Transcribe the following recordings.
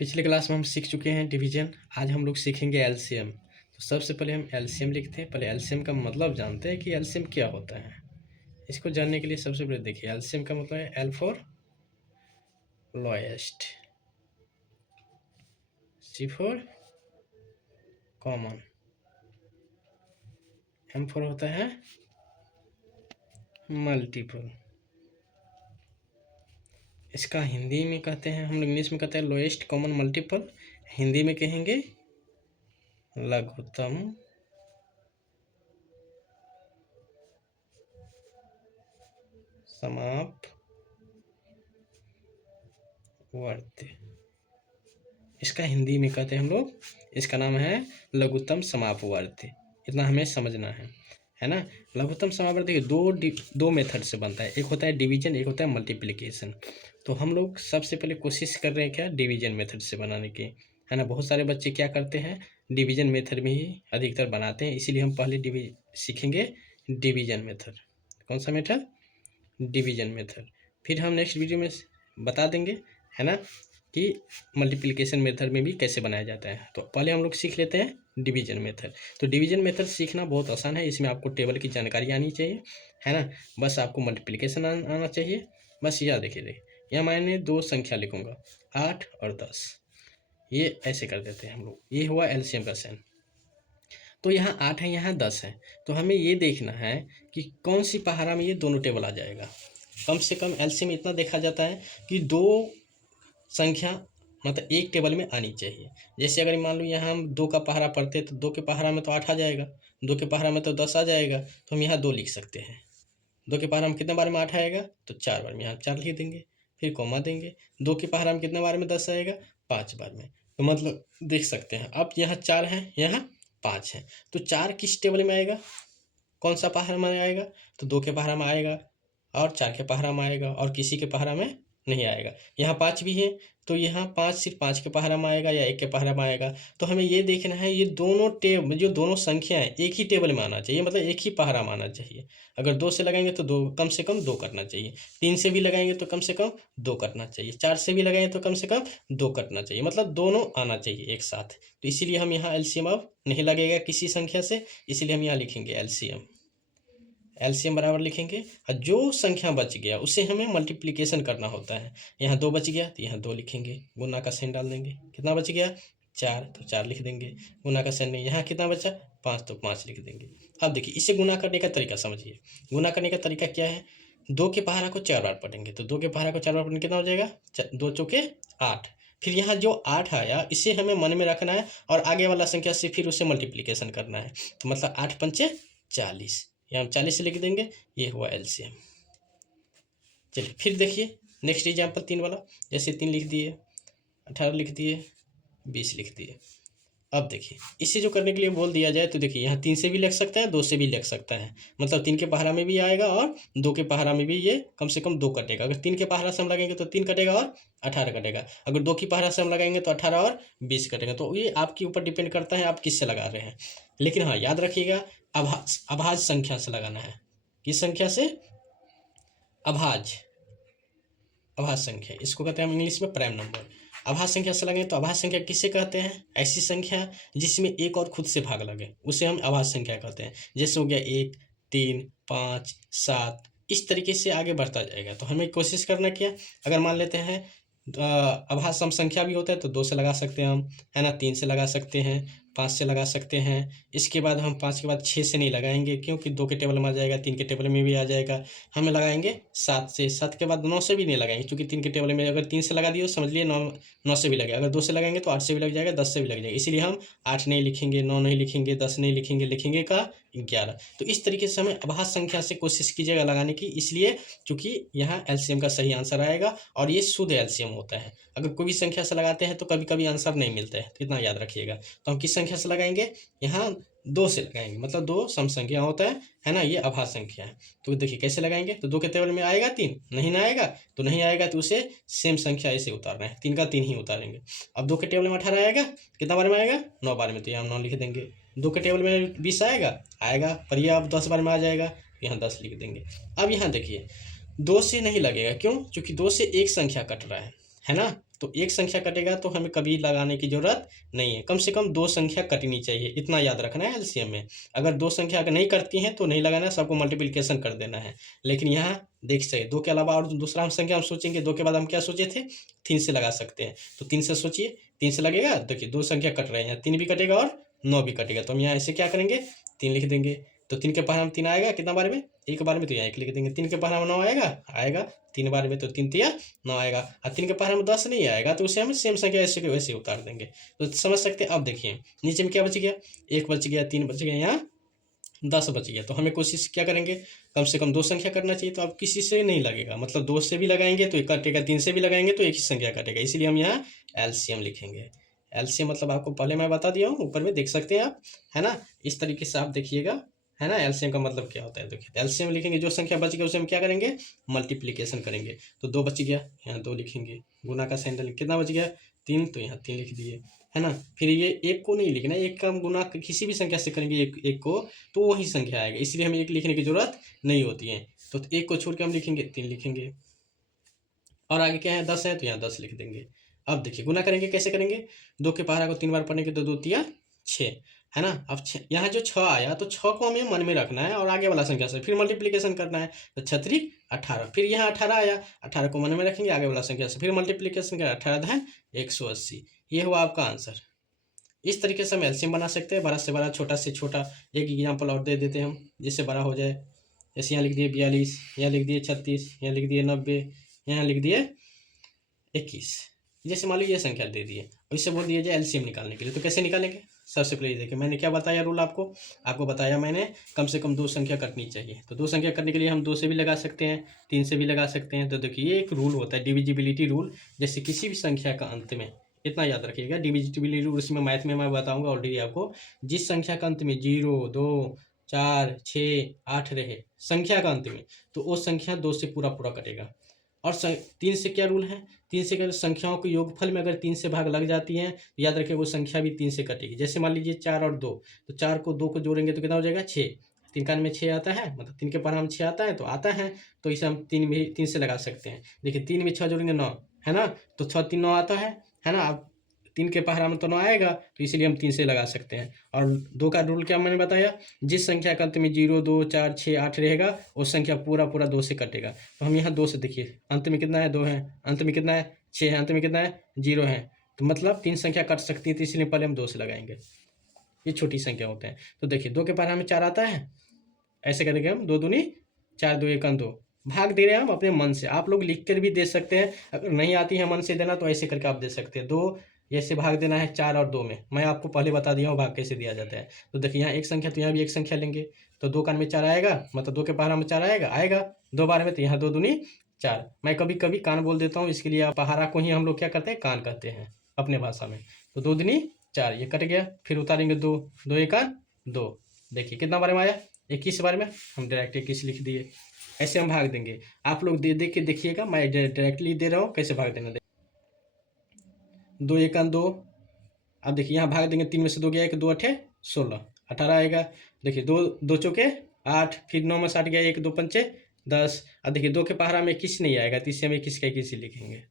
पिछले क्लास में हम सीख चुके हैं डिवीजन। आज हम लोग सीखेंगे एलसीएम। तो सबसे पहले हम एलसीएम लिखते हैं। पहले एलसीएम का मतलब जानते हैं कि एलसीएम क्या होता है। इसको जानने के लिए सबसे पहले देखिए, एलसीएम का मतलब है L for lowest, C for common, M for होता है मल्टीपल। इसका हिंदी में कहते हैं, हम लोग इंग्लिश में कहते हैं लोएस्ट कॉमन मल्टीपल, हिंदी में कहेंगे लघुत्तम समापवर्ती। इसका हिंदी में कहते हैं हम लोग, इसका नाम है लघुत्तम समापवर्ती। इतना हमें समझना है ना। लघुत्तम समापवर्ती दो मेथड से बनता है, एक होता है डिवीजन, एक होता है मल्टीप्लिकेशन। तो हम लोग सबसे पहले कोशिश कर रहे हैं क्या, डिवीजन मेथड से बनाने की, है ना। बहुत सारे बच्चे क्या करते हैं, डिवीजन मेथड में ही अधिकतर बनाते हैं, इसीलिए हम पहले सीखेंगे डिवीजन मेथड। कौन सा मेथड? Division method. फिर हम नेक्स्ट वीडियो में बता देंगे, है ना, कि मल्टीप्लिकेशन मेथड में भी कैसे बनाया जाता है। तो पहले हम लोग सीख लेते हैं डिवीजन मेथड। तो डिवीजन मेथड सीखना बहुत आसान है। इसमें आपको टेबल की जानकारी आनी चाहिए, है ना। बस आपको मल्टीप्लिकेशन आना चाहिए। बस यह देखिए यहाँ मैंने दो संख्या लिखूंगा, 8 और 10। ये ऐसे कर देते हैं हम लोग। ये हुआ एलसीएम का साइन। तो यहाँ 8 है, यहाँ 10 है। तो हमें ये देखना है कि कौन सी पहाड़ा में ये दोनों टेबल आ जाएगा। कम से कम एलसीएम में इतना देखा जाता है कि दो संख्या मतलब एक टेबल में आनी चाहिए। जैसे अगर मान लो यहाँ हम 2 का पहाड़ा पढ़ते तो 2 के पहाड़ा में तो 8 आ जाएगा, 2 के पहाड़ा में तो 10 आ जाएगा। तो हम यहाँ 2 लिख सकते हैं। 2 के पहाड़ा में कितने बार में 8 आएगा, तो 4 बार में, यहाँ 4 लिख देंगे, फिर कॉमा देंगे। 2 के पहाड़ा में कितने बार में 10 आएगा, 5 बार में। तो मतलब देख सकते हैं, अब यहाँ 4 है, यहाँ 5 है। तो 4 किस टेबल में आएगा, कौन सा पहाड़ा में आएगा, तो 2 के पहाड़ा में आएगा और 4 के पहाड़ा में आएगा, और किसी के पहाड़ा में नहीं आएगा। यहाँ 5 भी है, तो यहाँ 5 सिर्फ 5 के पहाड़ा में आएगा या 1 के पहाड़ा में आएगा। तो हमें ये देखना है ये दोनों टेबल, जो दोनों संख्याएं एक ही टेबल में आना चाहिए, मतलब एक ही पहाड़ा में आना चाहिए। अगर 2 से लगाएंगे तो 2 कम से कम 2 करना चाहिए, 3 से भी लगाएंगे तो कम से कम 2 करना चाहिए, 4 से भी लगाएंगे तो कम से कम 2 करना चाहिए, मतलब दोनों आना चाहिए एक साथ। तो इसीलिए हम यहाँ एलसीएम अब नहीं लगेगा किसी संख्या से, इसीलिए हम यहाँ लिखेंगे एलसीएम। एलसीएम बराबर लिखेंगे, और जो संख्या बच गया उसे हमें मल्टीप्लिकेशन करना होता है। यहाँ 2 बच गया तो यहाँ 2 लिखेंगे, गुना का साइन डाल देंगे। कितना बच गया, 4, तो 4 लिख देंगे, गुना का साइन नहीं। यहाँ कितना बचा, 5, तो 5 लिख देंगे। अब देखिए इसे गुना करने का तरीका समझिए। गुना करने का तरीका क्या है, 2 के पहाड़ा को 4 बार पढ़ेंगे, तो 2 के पहाड़ा को 4 बार पढ़ेंगे कितना हो जाएगा, 2 चौके 8। फिर यहाँ जो 8 आया इसे हमें मन में रखना है, और आगे वाला संख्या से फिर उसे मल्टीप्लिकेशन करना है। तो मतलब 8 पंचे 40, यहाँ हम 40 से लिख देंगे। ये हुआ एलसीएम। चलिए फिर देखिए नेक्स्ट एग्जाम्पल 3 वाला। जैसे 3 लिख दिए, 18 लिख दिए, 20 लिख दिए। अब देखिए इसे जो करने के लिए बोल दिया जाए तो देखिए यहाँ 3 से भी लिख सकता है, 2 से भी लिख सकता है, मतलब 3 के पहाड़ा में भी आएगा और 2 के पहाड़ा में भी ये कम से कम 2 कटेगा। अगर 3 के पहाड़ा से हम लगाएंगे तो 3 कटेगा और 18 कटेगा। अगर 2 की पहाड़ा से हम लगाएंगे तो 18 और 20 कटेगा। तो ये आपके ऊपर डिपेंड करता है आप किससे लगा रहे हैं। लेकिन हाँ याद रखिएगा, अभाज्य संख्या से लगाना है। किस संख्या से, अभाज्य संख्या, इसको कहते हैं हम इंग्लिश में प्राइम नंबर। अभाज्य संख्या से लगेंगे तो अभाज्य संख्या किससे कहते हैं, ऐसी संख्या जिसमें एक और खुद से भाग लगे उसे हम अभाज्य संख्या कहते हैं। जैसे हो गया 1, 3, 5, 7, इस तरीके से आगे बढ़ता जाएगा। तो हमें कोशिश करना क्या, अगर मान लेते हैं अभाज्य सम संख्या भी होता है तो 2 से लगा सकते हैं हम, है ना, 3 से लगा सकते हैं, 5 से लगा सकते हैं। इसके बाद हम 5 के बाद 6 से नहीं लगाएंगे, क्योंकि 2 के टेबल में आ जाएगा, 3 के टेबल में भी आ जाएगा। हमें लगाएंगे 7 से, 7 के बाद 9 से भी नहीं लगाएंगे, क्योंकि 3 के टेबल में अगर 3 से लगा दिए समझ लिए 9 से भी लगेगा। अगर 2 से लगाएंगे तो 8 से भी लग जाएगा, 10 से भी लग जाएगा। इसीलिए हम 8 नहीं लिखेंगे, 9 नहीं लिखेंगे, 10 नहीं लिखेंगे, लिखेंगे का 11। तो इस तरीके से हमें अभाज्य संख्या से कोशिश कीजिएगा लगाने की, इसलिए क्योंकि यहाँ एलसीएम का सही आंसर आएगा और ये शुद्ध एलसीएम होता है। अगर कोई भी संख्या से लगाते हैं तो कभी कभी आंसर नहीं मिलता है, तो इतना याद रखिएगा। तो हम किस संख्या से लगाएंगे, यहाँ 2 से लगाएंगे, मतलब 2 सम संख्या होता है ना, ये अभाज्य संख्या है। तो देखिए कैसे लगाएंगे, तो 2 के टेबल में आएगा 3, नहीं ना आएगा, तो नहीं आएगा तो उसे सेम संख्या ऐसे उतारना है, 3 का 3 ही उतारेंगे। अब 2 के टेबल में 18 आएगा, कितना बार में आएगा, 9 बार में, तो यहाँ हम 9 लिख देंगे। 2 के टेबल में 20 आएगा, पर यह अब 10 बार में आ जाएगा, यहाँ 10 लिख देंगे। अब यहाँ देखिए 2 से नहीं लगेगा, क्यों, क्योंकि 2 से एक संख्या कट रहा है ना, तो एक संख्या कटेगा तो हमें कभी लगाने की जरूरत नहीं है, कम से कम 2 संख्या कटनी चाहिए, इतना याद रखना है एलसीएम में। अगर 2 संख्या अगर नहीं कटती हैं तो नहीं लगाना है, सबको मल्टीप्लिकेशन कर देना है। लेकिन यहाँ देख सकते 2 के अलावा और दूसरा हम संख्या हम सोचेंगे, 2 के बाद हम क्या सोचे थे, 3 से लगा सकते हैं। तो 3 से सोचिए, 3 से लगेगा, देखिए 2 संख्या कट रहे हैं, 3 भी कटेगा और 9 भी कटेगा। तो हम यहाँ ऐसे क्या करेंगे, 3 लिख देंगे। तो 3 के पहाड़ में 3 आएगा कितना बार में, एक बार में, तो यहाँ 1 लिख देंगे। 3 के पहाड़ में 9 आएगा 3 बार में, तो 3 तिया 9 आएगा। और 3 के पहाड़ में 10 नहीं आएगा तो उसे हम सेम संख्या ऐसे के वैसे उतार देंगे। तो समझ सकते हैं। अब देखिए नीचे में क्या बच गया, 1 बच गया, 3 बच गया, यहाँ 10 बच गया। तो हमें कोशिश क्या करेंगे, कम से कम 2 संख्या करना चाहिए। तो अब किसी से नहीं लगेगा, मतलब 2 से भी लगाएंगे तो एक कटेगा, 3 से भी लगाएंगे तो एक ही संख्या कटेगा, इसलिए हम यहाँ एलसीएम लिखेंगे। एलसीएम मतलब आपको पहले मैं बता दिया हूँ, ऊपर में देख सकते हैं आप, है ना। इस तरीके से आप देखिएगा, है ना। एलसीएम का मतलब क्या होता है, देखिए एलसीएम लिखेंगे, जो संख्या बच गया उसे हम क्या करेंगे, मल्टीप्लिकेशन करेंगे। तो 2 बच गया, यहाँ 2 लिखेंगे। गुना का साइन डालेंगे, कितना बच गया, 3, तो यहाँ 3 लिख दिए, है ना। फिर ये 1 को नहीं लिखना, 1 का हम गुना किसी भी संख्या से करेंगे, 1 को, तो वही संख्या आएगा, इसलिए हमें 1 लिखने की जरूरत नहीं होती है। तो 1 को छोड़ के हम लिखेंगे 3 लिखेंगे। और आगे क्या है, 10 है तो यहाँ 10 लिख देंगे। अब देखिए गुना करेंगे, कैसे करेंगे, 2 के पहाड़ा को 3 बार पढ़ेंगे तो 2 तिया 6, है ना। अब यहाँ जो 6 आया तो 6 को हमें मन में रखना है और आगे वाला संख्या से फिर मल्टीप्लिकेशन करना है। तो 6 18, फिर यहाँ 18 आया, 18 को मन में रखेंगे, आगे वाला संख्या से फिर मल्टीप्लिकेशन करें, 18 180। ये हुआ आपका आंसर। इस तरीके से हम एलसीएम बना सकते हैं, बड़ा से बड़ा, छोटा से छोटा। एक एग्जाम्पल और दे देते हैं हम, जिससे बड़ा हो जाए। जैसे यहाँ लिख दिए 42, यहाँ लिख दिए 36, यहाँ लिख दिए 90, यहाँ लिख दिए 21। जैसे मान लीजिए ये संख्या दे दिए और इससे बोल दिया जाए एलसीएम निकालने के लिए, तो कैसे निकालेंगे। सबसे पहले देखिए मैंने क्या बताया रूल आपको बताया मैंने, कम से कम 2 संख्या कटनी चाहिए। तो 2 संख्या करने के लिए हम 2 से भी लगा सकते हैं, 3 से भी लगा सकते हैं। तो देखिए ये एक रूल होता है, डिविजिबिलिटी रूल। जैसे किसी भी संख्या का अंत में, इतना याद रखिएगा, डिविजिबिलिटी रूल इसमें मैथ में मैं बताऊंगा ऑलरेडी आपको। जिस संख्या का अंत में 0, 2, 4, 6, 8 रहे संख्या का अंत में, तो वो संख्या 2 से पूरा पूरा कटेगा। और 3 से क्या रूल है, 3 से क्या, संख्याओं के योगफल में अगर 3 से भाग लग जाती हैं तो याद रखें वो संख्या भी 3 से कटेगी। जैसे मान लीजिए 4 और 2, तो 4 को 2 को जोड़ेंगे तो कितना हो जाएगा, 6। 3 का में 6 आता है, मतलब 3 के पहाड़ा में 6 आता है, तो आता है, तो इसे हम 3 से लगा सकते हैं। देखिए 3 में 6 जोड़ेंगे 9, है ना। तो 6 3 9 आता है ना। अब 3 के पहाड़ा में तो 9 आएगा, तो इसीलिए हम 3 से लगा सकते हैं। और 2 का रूल क्या मैंने बताया, जिस संख्या का अंत में 0, 2, 4, 6, 8 रहेगा वो संख्या पूरा पूरा 2 से कटेगा। तो हम यहाँ 2 से देखिए, अंत में कितना है, 2 है, अंत में कितना है, 6 है, अंत में कितना है, 0 है। तो मतलब 3 संख्या कट सकती है, तो इसलिए पहले हम 2 से लगाएंगे। ये छोटी संख्या होते हैं। तो देखिए 2 के पहाड़ा में 4 आता है, ऐसे करेंगे हम, 2 दूनी 4, 2 1 2। भाग दे रहे हैं हम अपने मन से, आप लोग लिख कर भी दे सकते हैं। अगर नहीं आती है मन से देना तो ऐसे करके आप दे सकते हैं। 2 ऐसे भाग देना है 4 और 2 में, मैं आपको पहले बता दिया हूँ भाग कैसे दिया जाता है। तो देखिए यहाँ एक संख्या, तो यहाँ भी एक संख्या लेंगे। तो 2 का में 4 आएगा, मतलब 2 के पहाड़ा में 4 आएगा 2 बार में, तो यहाँ 2 दूनी 4। मैं कभी कभी कान बोल देता हूँ, इसके लिए पहाड़ा को ही हम लोग क्या करते हैं, कान कहते हैं अपने भाषा में। तो 2 दूनी 4, ये कट गया। फिर उतारेंगे 2, 2 1 2। देखिए कितना बार में आया, 21 बार में, हम डायरेक्ट 21 लिख दिए। ऐसे हम भाग देंगे, आप लोग दे के देखिएगा, मैं डायरेक्टली दे रहा हूँ, कैसे भाग देना। 2 1 2। अब देखिए यहाँ भाग देंगे, 3 में से 2 गया, 1 2 8 16, 18 आएगा। देखिए 2 2 चौके 8, फिर 9 में 60 गया, 1 2 पंचे 10। अब देखिए 2 के पहाड़ा में 21 नहीं आएगा, तो इससे हम 21 का 21 लिखेंगे।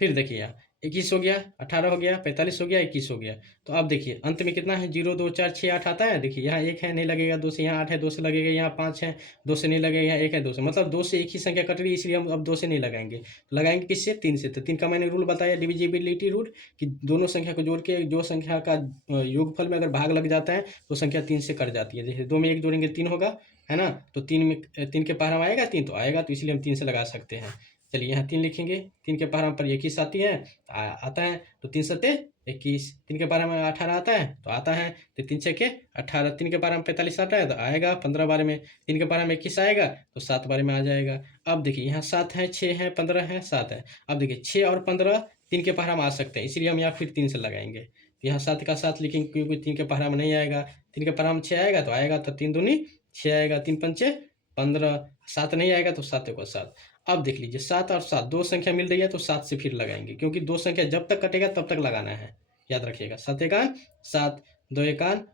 फिर देखिए यहाँ 21 हो गया, 18 हो गया, 45 हो गया, 21 हो गया। तो अब देखिए अंत में कितना है, 0 2 4 6 8 आता है। देखिए यहाँ 1 है, नहीं लगेगा, 2 से, यहाँ 8 है, 2 से लगेगा, यहाँ 5 है, 2 से नहीं लगेगा, यहाँ 1 है, 2 से, मतलब 2 से एक ही संख्या कट रही है, इसलिए हम अब 2 से नहीं लगाएंगे। लगाएंगे किससे, 3 से। तो 3 का मैंने रूल बताया, डिविजिबिलिटी रूल, कि दोनों संख्या को जोड़ के जो संख्या का योगफल में अगर भाग लग जाता है तो संख्या 3 से कट जाती है। जैसे 2 में 1 जोड़ेंगे 3 होगा, है ना। तो 3 के पहाड़ा में आएगा 3, तो आएगा, तो इसलिए हम 3 से लगा सकते हैं। चलिए यहाँ 3 लिखेंगे, 3 के पहाड़ा पर 21 आती है, आता है, तो 3 सत्ते 21। 3 के पहाड़ा में 18 आता है, तो आता है, तो 3 छः के 18। 3 के पहाड़ा में 45 आता है, तो आएगा 15 बार में। 3 के पहाड़ा में 21 आएगा, तो 7 बार में आ जाएगा। अब देखिए यहाँ 7 है, 6 है, 15 है, 7 है। अब देखिए 6 और 15 3 के पहाड़ा में आ सकते हैं, इसलिए हम यहाँ फिर 3 से लगाएंगे। तो यहाँ 7 का 7 लिखेंगे, क्योंकि 3 के पहाड़ा में नहीं आएगा। 3 के पहाड़ा में 6 आएगा, तो आएगा, तो 3 दूनी 6 आएगा, 3 पंचे 15। 7 नहीं आएगा, तो 7 को 7। अब देख लीजिए 7 और 7 दो संख्या मिल रही है, तो 7 से फिर लगाएंगे, क्योंकि 2 संख्या जब तक कटेगा तब तक लगाना है, याद रखिएगा। 7 1 7, 2 1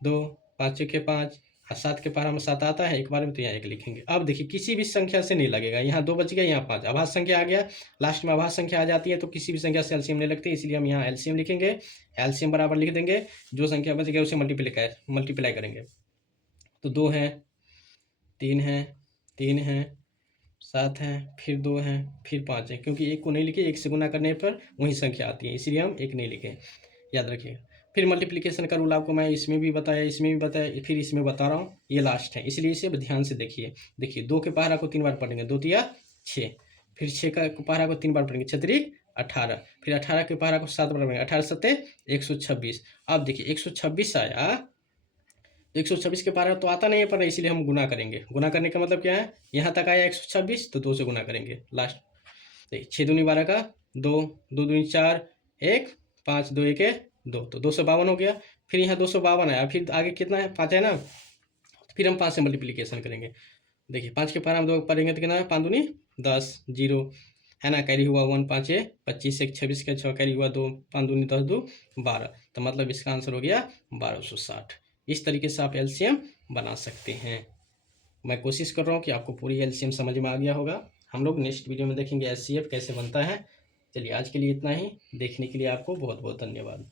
2, 5 1 5, 7 के पहाड़ा में 7 आता है एक बार में, तो यहाँ 1 लिखेंगे। अब देखिए किसी भी संख्या से नहीं लगेगा, यहाँ 2 बच गया, यहाँ 5 अभाज्य संख्या आ गया, लास्ट में अभाज्य संख्या आ जाती है तो किसी भी संख्या से एलसीएम नहीं लगती, इसलिए हम यहाँ एलसीएम लिखेंगे। एलसीएम बराबर लिख देंगे, जो संख्या बच गया उसे मल्टीप्लाई करेंगे। तो 2 है, 3 है, 3 है, 7 है, फिर 2 है, फिर 5 है, क्योंकि 1 को नहीं लिखे, 1 से गुना करने पर वही संख्या आती है, इसलिए हम 1 नहीं लिखे, याद रखिएगा। फिर मल्टीप्लिकेशन का रूल आपको मैं इसमें भी बताया, इसमें भी बताया, फिर इसमें बता रहा हूँ, ये लास्ट है, इसलिए इसे ध्यान से देखिए। देखिए 2 के पहाड़ा को 3 बार पढ़ेंगे, 2 तिया 6, फिर 6 का पहाड़ा को 3 बार पढ़ेंगे, 6 तिरिक 18, फिर 18 के पहाड़ा को 7 बार पढ़ेंगे, 18 सत्ते 126। अब देखिए 126 आया, तो 126 के पहाड़ा तो आता नहीं है पर, इसलिए हम गुना करेंगे। गुना करने का मतलब क्या है, यहाँ तक आया 126 तो 2 से गुना करेंगे लास्ट। देखिए 6 दूनी 12 का 2, 2 दूनी 4, 1, 5 2 1 2, तो 252 हो गया। फिर यहाँ 252 आया, फिर आगे कितना है, 5 है ना, फिर हम 5 से मल्टीप्लिकेशन करेंगे। देखिए 5 के पहाड़ा हम 2 पढ़ेंगे तो कितना है, 5 दूनी 10, 0 है ना, कैरी हुआ 1, 5 है 25, 1 26 का 6 कैरी हुआ 2, 5 दूनी 10 2 12, तो मतलब इसका आंसर हो गया 1260। इस तरीके से आप एलसीएम बना सकते हैं। मैं कोशिश कर रहा हूँ कि आपको पूरी एलसीएम समझ में आ गया होगा। हम लोग नेक्स्ट वीडियो में देखेंगे एचसीएफ कैसे बनता है। चलिए आज के लिए इतना ही, देखने के लिए आपको बहुत बहुत धन्यवाद।